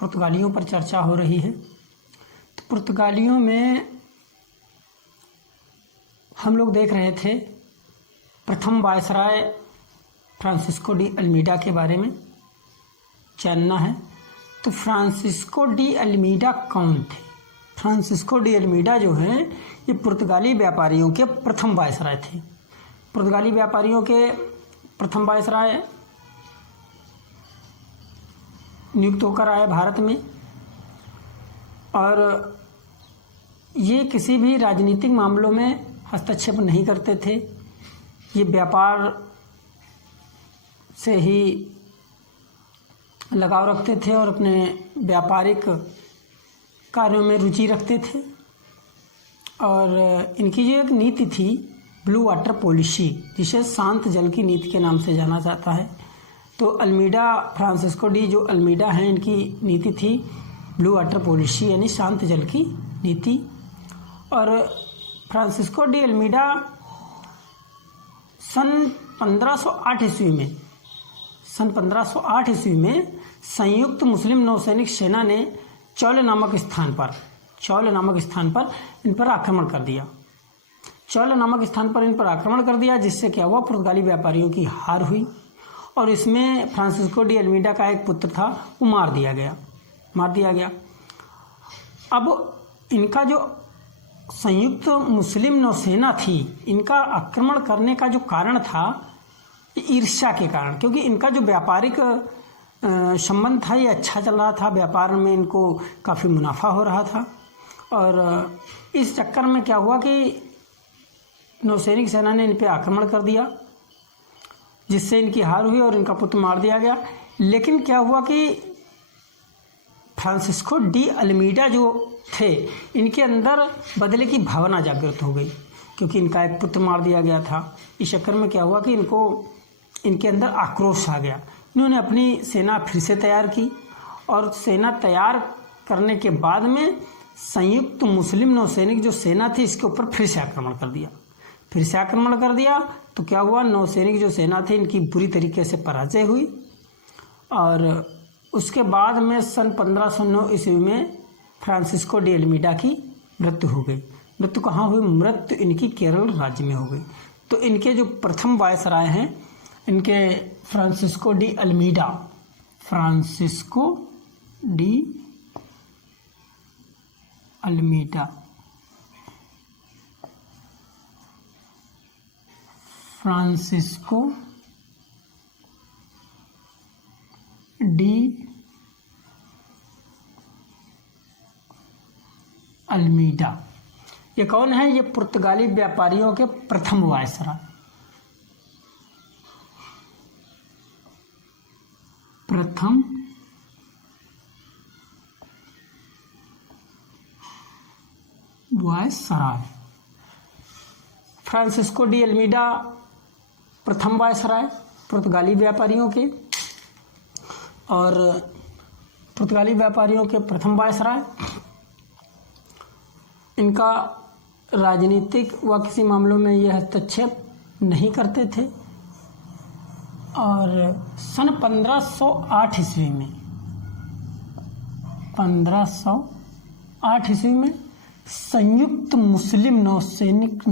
पुर्तगालियों पर चर्चा हो रही है। तो पुर्तगालियों में हम लोग देख रहे थे प्रथम वायसराय फ्रांसिस्को डी अल्मीडा के बारे में जानना है। तो फ्रांसिस्को डी अल्मीडा कौन थे? फ्रांसिस्को डी अल्मीडा जो हैं ये पुर्तगाली व्यापारियों के प्रथम वायसराय थे। पुर्तगाली व्यापारियों के प्रथम वायसराय नियुक्त होकर आए भारत में, और ये किसी भी राजनीतिक मामलों में हस्तक्षेप नहीं करते थे। ये व्यापार से ही लगाव रखते थे और अपने व्यापारिक कार्यों में रुचि रखते थे। और इनकी जो एक नीति थी ब्लू वाटर पॉलिसी, जिसे शांत जल की नीति के नाम से जाना जाता है। तो अल्मीडा, फ्रांसिस्को डी जो अल्मीडा हैं, इनकी नीति थी ब्लू वाटर पॉलिसी यानी शांत जल की नीति। और फ्रांसिस्को डी अल्मीडा सन 1508 ईस्वी में संयुक्त मुस्लिम नौसैनिक सेना ने चौल नामक स्थान पर इन पर आक्रमण कर दिया। जिससे क्या हुआ, पुर्तगाली व्यापारियों की हार हुई और इसमें फ्रांसिस्को डी अल्मीडा का एक पुत्र था, वो मार दिया गया। अब इनका जो संयुक्त मुस्लिम नौसेना थी, इनका आक्रमण करने का जो कारण था ईर्ष्या के कारण, क्योंकि इनका जो व्यापारिक संबंध था ये अच्छा चल रहा था, व्यापार में इनको काफ़ी मुनाफा हो रहा था। और इस चक्कर में क्या हुआ कि नौसैनिक सेना ने इन पे आक्रमण कर दिया, जिससे इनकी हार हुई और इनका पुत्र मार दिया गया। लेकिन क्या हुआ कि फ्रांसिस्को डी अल्मीडा जो थे, इनके अंदर बदले की भावना जागृत हो गई, क्योंकि इनका एक पुत्र मार दिया गया था। इस चक्कर में क्या हुआ कि इनके अंदर आक्रोश आ गया। इन्होंने अपनी सेना फिर से तैयार की और सेना तैयार करने के बाद में संयुक्त मुस्लिम नौसैनिक जो सेना थी, इसके ऊपर फिर से आक्रमण कर दिया। तो क्या हुआ, नौसैनिक जो सेना थी इनकी बुरी तरीके से पराजय हुई। और उसके बाद में सन 1509 ईस्वी में फ्रांसिस्को डी अल्मीडा की मृत्यु हो गई। मृत्यु कहाँ हुई? मृत्यु इनकी केरल राज्य में हो गई। तो इनके जो प्रथम वायसराय हैं, इनके फ्रांसिस्को डी अल्मीडा ये कौन है? ये पुर्तगाली व्यापारियों के प्रथम वायसराय। फ्रांसिस्को डी अल्मीडा प्रथम वायसराय पुर्तगाली व्यापारियों के, और पुर्तगाली व्यापारियों के प्रथम वायसराय। इनका राजनीतिक व किसी मामलों में यह हस्तक्षेप नहीं करते थे। और सन 1508 ईस्वी में संयुक्त मुस्लिम नौसैनिक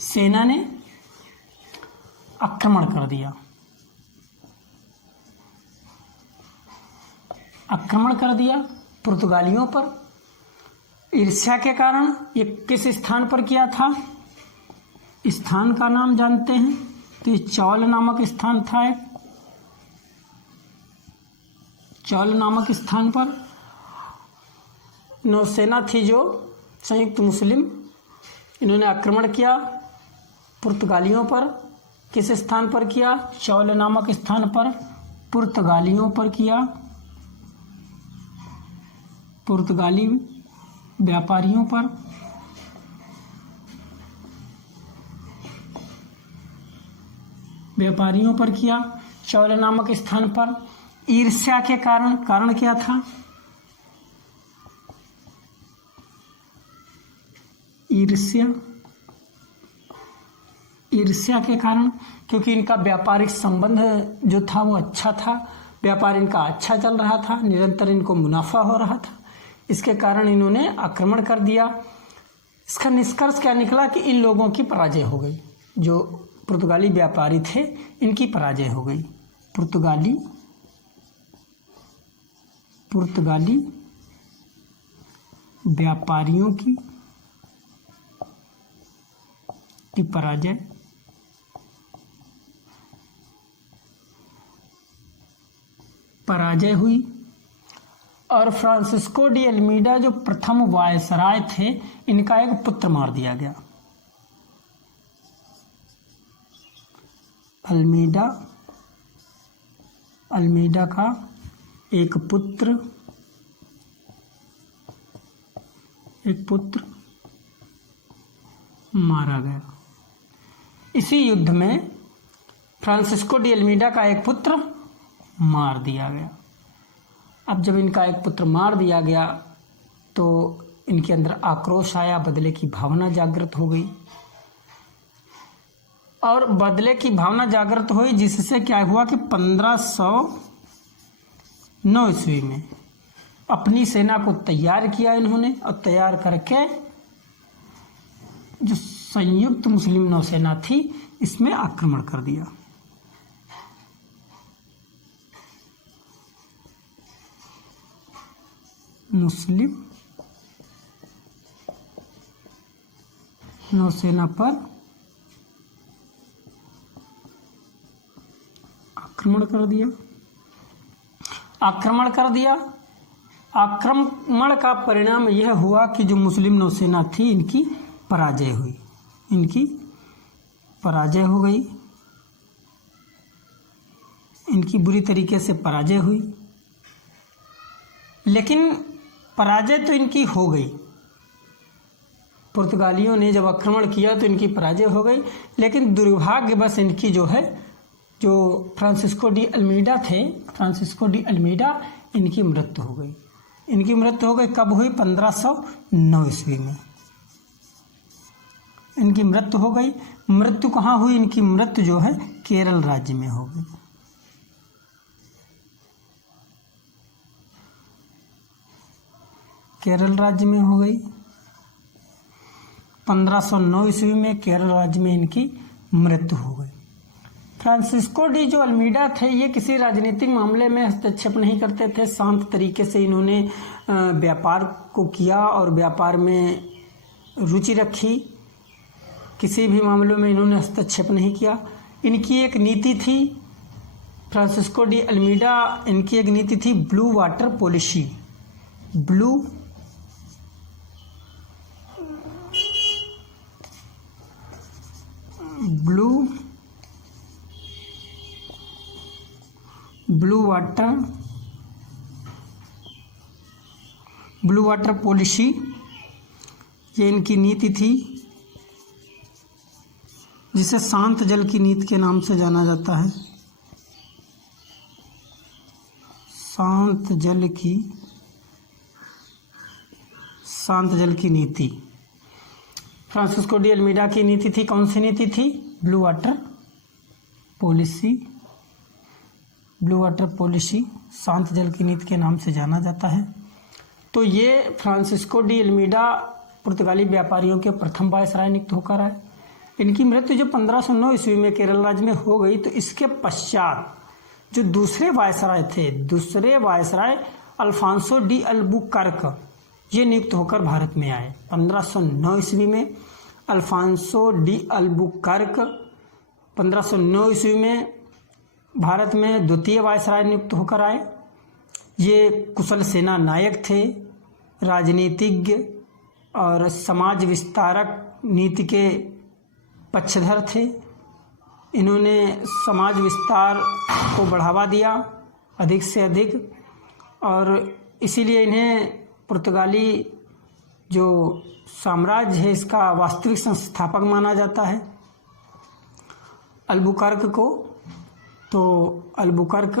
सेना ने आक्रमण कर दिया पुर्तगालियों पर ईर्ष्या के कारण। ये किस स्थान पर किया था? स्थान का नाम जानते हैं? तो ये चौल नामक स्थान था। चौल नामक स्थान पर नौसेना थी जो संयुक्त मुस्लिम, इन्होंने आक्रमण किया पुर्तगालियों पर। किस स्थान पर किया? चौल नामक स्थान पर पुर्तगालियों पर किया, पुर्तगाली व्यापारियों पर। चौल नामक स्थान पर। ईर्ष्या के कारण क्या था? ईर्ष्या के कारण, क्योंकि इनका व्यापारिक संबंध जो था वो अच्छा था, व्यापार इनका अच्छा चल रहा था, निरंतर इनको मुनाफा हो रहा था, इसके कारण इन्होंने आक्रमण कर दिया। इसका निष्कर्ष क्या निकला कि इन लोगों की पराजय हो गई। जो पुर्तगाली व्यापारी थे इनकी पराजय हो गई। पुर्तगाली व्यापारियों की पराजय हुई और फ्रांसिस्को डी अल्मीडा जो प्रथम वायसराय थे इनका एक पुत्र मार दिया गया। अल्मीडा का एक पुत्र मारा गया। इसी युद्ध में फ्रांसिस्को डी अल्मीडा का एक पुत्र मार दिया गया। अब जब इनका एक पुत्र मार दिया गया तो इनके अंदर आक्रोश आया, बदले की भावना जागृत हो गई और बदले की भावना जागृत हुई, जिससे क्या हुआ कि 1509 ईस्वी में अपनी सेना को तैयार किया इन्होंने और तैयार करके जो संयुक्त मुस्लिम नौसेना थी इसमें आक्रमण कर दिया। मुस्लिम नौसेना पर आक्रमण का परिणाम यह हुआ कि जो मुस्लिम नौसेना थी इनकी पराजय हो गई, इनकी बुरी तरीके से पराजय हुई। लेकिन पराजय तो इनकी हो गई, पुर्तगालियों ने जब आक्रमण किया तो इनकी पराजय हो गई, लेकिन दुर्भाग्यवश इनकी जो फ्रांसिस्को डी अल्मीडा इनकी मृत्यु हो गई। कब हुई? 1509 ईस्वी में इनकी मृत्यु हो गई। मृत्यु कहाँ हुई? इनकी मृत्यु जो है केरल राज्य में हो गई। केरल राज्य में हो गई। 1509 ईस्वी में केरल राज्य में इनकी मृत्यु हो गई। फ्रांसिस्को डी जो अल्मीडा थे ये किसी राजनीतिक मामले में हस्तक्षेप नहीं करते थे। शांत तरीके से इन्होंने व्यापार को किया और व्यापार में रुचि रखी। किसी भी मामलों में इन्होंने हस्तक्षेप नहीं किया। इनकी एक नीति थी, फ्रांसिस्को डी अल्मीडा इनकी एक नीति थी blue water policy. Blue water policy ये इनकी नीति थी, जिसे शांत जल की नीति के नाम से जाना जाता है। शांत जल की नीति फ्रांसिस्को डी अल्मीडा की नीति थी। कौन सी नीति थी? ब्लू वाटर पॉलिसी शांत जल की नीति के नाम से जाना जाता है। तो ये फ्रांसिस्को डी अल्मीडा पुर्तगाली व्यापारियों के प्रथम वायसराय नियुक्त होकर आए। इनकी मृत्यु जो 1509 ईस्वी में केरल राज्य में हो गई, तो इसके पश्चात जो दूसरे वायसराय अल्फांसो डी अल्बुकर्क ये नियुक्त होकर भारत में आए। 1509 ईस्वी में अल्फांसो डी अल्बुकर्क 1509 ईस्वी में भारत में द्वितीय वायसराय नियुक्त होकर आए। ये कुशल सेना नायक थे, राजनीतिज्ञ और समाज विस्तारक नीति के पक्षधर थे। इन्होंने समाज विस्तार को बढ़ावा दिया अधिक से अधिक, और इसीलिए इन्हें पुर्तगाली जो साम्राज्य है इसका वास्तविक संस्थापक माना जाता है। अल्बुकर्क को तो अल्बुकर्क